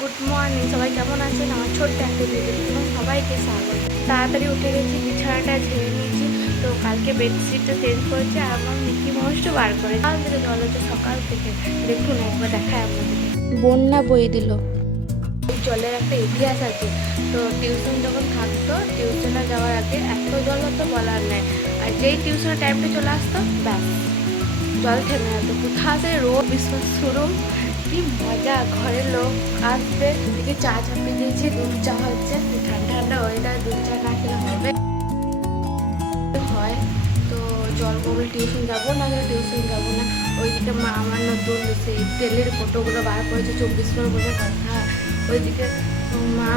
Good morning, সবাই কেমন আছেন? আমার ছোট্ট একটা ভিডিও সবাইকে স্বাগত। তাড়াতাড়ি উঠে গেছি, বিছানাটা ঝেড়ে নিয়েছি। তো কালকে বেডশিটটা চেঞ্জ করেছি আর আমার মিকি মাউসটা বার করে সকাল থেকে জল হচ্ছে, সকাল থেকে দেখুন একবার দেখায় আপনাদেরকে। বন্যা বয়ে দিল। এই জলের একটা ইতিহাস আছে। তো টিউশন যখন থাকতো, টিউশনে যাওয়ার আগে এত জল হতো বলার নেই। আর যেই টিউশনের টাইমটা চলে আসতো, ব্যাস জল থেমে যেত। কোথা থেকে রোদ বিশ্বাস শুরু, কি মজা। ঘরের লোক আসবে, এদিকে চা চাপিয়ে দিয়েছি, দুধ চা হচ্ছে। ঠান্ডা ঠান্ডা ওয়েদার, দুধ চা না খেলে হবে হয়। তো জল কমলে টিউশন যাবো না, টিউশন যাবো না। ওইদিকে মা আমার নতুন সেই তেলের ফটোগুলো বার করেছে, 24 বলে কথা। ওইদিকে মা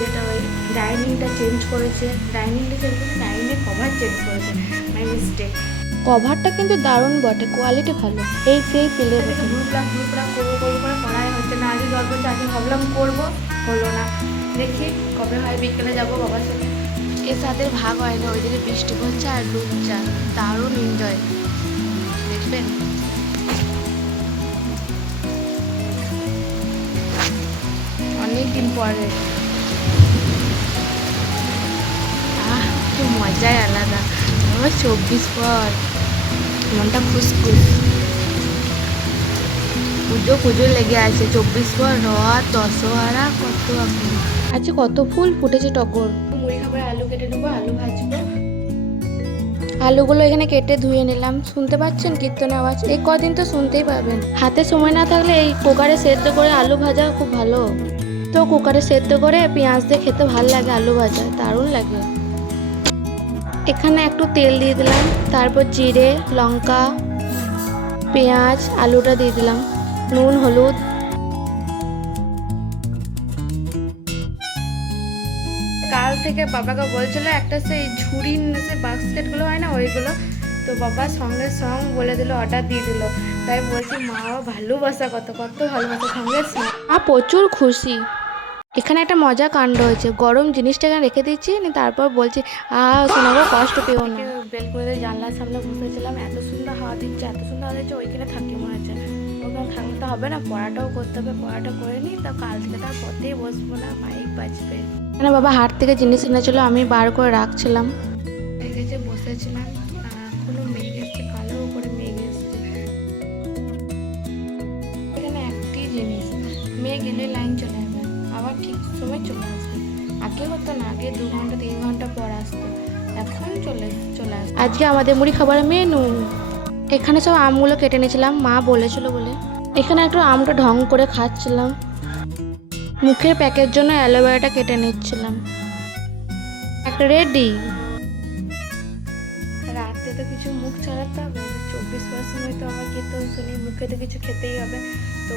যেটা ওই ডাইনিংটা চেঞ্জ করেছে, ডাইনিংয়ের কভার চেঞ্জ করেছে, মাই মিস্টেক। কভারটা কিন্তু দারুণ বটে, কোয়ালিটি ভালো। এই সেই তেলের গ্রুপ করবো করে করাই হচ্ছে না। আজকে জল করছে, আজকে ভাবলাম করবো, হলো না। দেখি কবে হয়, বিকেলে যাবো বাবার সাথে। এর সাথে ভাগ হয় না। ওইদিকে বৃষ্টি পড়ছে আর দুধ চা, দারুণ এনজয় দেখবেন। অনেকদিন পরে কি মজাই আলাদা। আমার 24 পর মনটা খুশখুশ। পুজো লেগে আছে, 24 পর রথ, দশহরা, কত এখন আজকে কত ফুল ফুটেছে টগর। মুড়ি খাবার আলু কেটে নেবো, আলু ভাজবো। আলুগুলো এখানে কেটে ধুয়ে নিলাম। শুনতে পাচ্ছেন কীর্তনের আওয়াজ? এই কদিন তো শুনতেই পাবেন। হাতে সময় না থাকলে এই কুকারে সেদ্ধ করে আলু ভাজা খুব ভালো। তো কুকারে সেদ্ধ করে পেঁয়াজ দিয়ে খেতে ভালো লাগে, আলু ভাজা দারুণ লাগে। এখানে একটু তেল দিয়ে দিলাম, তারপর জিরে, লঙ্কা, পেঁয়াজ, আলুটা দিয়ে দিলাম, নুন, হলুদ। কাল থেকে বাবাকে বলছিল একটা সেই ঝুড়ির সে বাস্কেটগুলো হয় না, ওইগুলো। তো বাবা সঙ্গে বলে দিল, অর্ডার দিয়ে দিল। তাই বলছি মাও ভালোবাসা, কত কত ভালোবাসা সঙ্গে মা প্রচুর খুশি। এখানে একটা মজা কাণ্ড হয়েছে, গরম জিনিসটা এখানে রেখে দিচ্ছি, তারপর বলছি শোনাবো, কষ্ট পেও না। বেলকুনিতে জানলার সামনে বসেছিলাম, এত সুন্দর হাওয়া দিচ্ছে, এত সুন্দর হাওয়া দিচ্ছে। ওইখানে থাকি মনে হচ্ছে, ওখানে থাকলে তো হবে না, পড়াটাও করতে হবে। পড়াটা করে নিই, তো কাল থেকে তার পথেই বসবো না, মাইক বাজবে। এখানে বাবা হাট থেকে জিনিস এনেছিল, আমি বার করে রাখছিলাম। রেখেছে, বসেছিলাম। এখনো মেঘ এসছে, কালো করে মেঘ এসছে। এখানে একটি জিনিস, মেঘ এলে লাইন চলে যাবে, আবার ঠিক সময় চলে আসবে। আগে হতো না, আগে 2 ঘন্টা 3 ঘন্টা পর আসতো, এখন চলে আসে। আজকে আমাদের মুড়ি খাবারের মেনু। এখানে সব আমগুলো কেটে নিয়েছিলাম, মা বলেছিল বলে। এখানে একটু আমটা ঢং করে খাচ্ছিলাম। মুখের প্যাকের জন্য অ্যালোভেরাটা কেটে নিচ্ছিলাম। একটা রেডি। রাতে তো কিছু মুখ চালাতে হবে, 24% তো আমার খেতে শুনি, মুখে তো কিছু খেতেই হবে। তো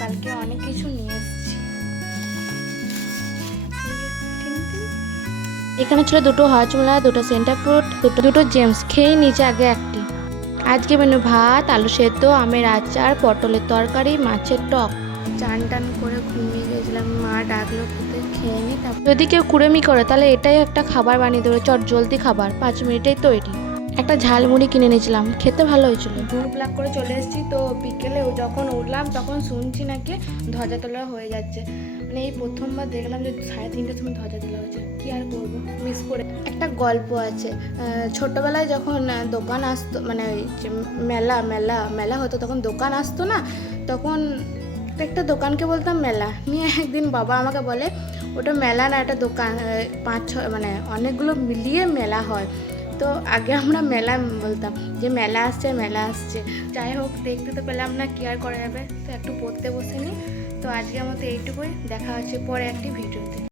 কালকে অনেক কিছু নিয়ে এসেছি। এখানে ছিল 2টো হজমোলা, 2টো সেন্টার ফ্রুট, দুটো জেমস। খেয়ে নিচে আগে একটি। আজকে মেনু ভাত, আলু সেদ্ধ, আমের আচার, পটলের তরকারি, মাছের টক। চান টান করে ঘুমিয়ে গেছিলাম, মা ডাকলো খেতে, খেয়ে নি। যদি কেউ কুড়েমি করে তাহলে এটাই একটা খাবার বানিয়ে দেবে, চট জলদি খাবার, 5 মিনিটেই তৈরি। একটা ঝালমুড়ি কিনে নিয়েছিলাম, খেতে ভালো হয়েছিল। দূর ব্লাক করে চলে এসেছি। তো বিকেলে যখন উঠলাম তখন শুনছি নাকি ধ্বজা তোলা হয়ে যাচ্ছে। মানে এই প্রথমবার দেখলাম যে 3:30টার সময় ধ্বজা তোলা হয়েছে। কি আর করবো, মিস করে। একটা গল্প আছে, ছোটবেলায় যখন দোকান আসতো, মানে মেলা মেলা মেলা হতো, তখন দোকান আসতো না, তখন একটা দোকানকে বলতাম মেলা। নিয়ে একদিন বাবা আমাকে বলে, ওটা মেলা না, একটা দোকান, 5-6 মানে অনেকগুলো মিলিয়ে মেলা হয়। তো আগে আমরা মেলা বলতাম, যে মেলা আসছে মেলা আসছে। যাই হোক, দেখতে তো পেলাম না, কি আর করা যাবে। তো একটু পড়তে বসে নিই। তো আজকের মতো এইটুকুই, দেখা হচ্ছে পরে একটি ভিডিওতে।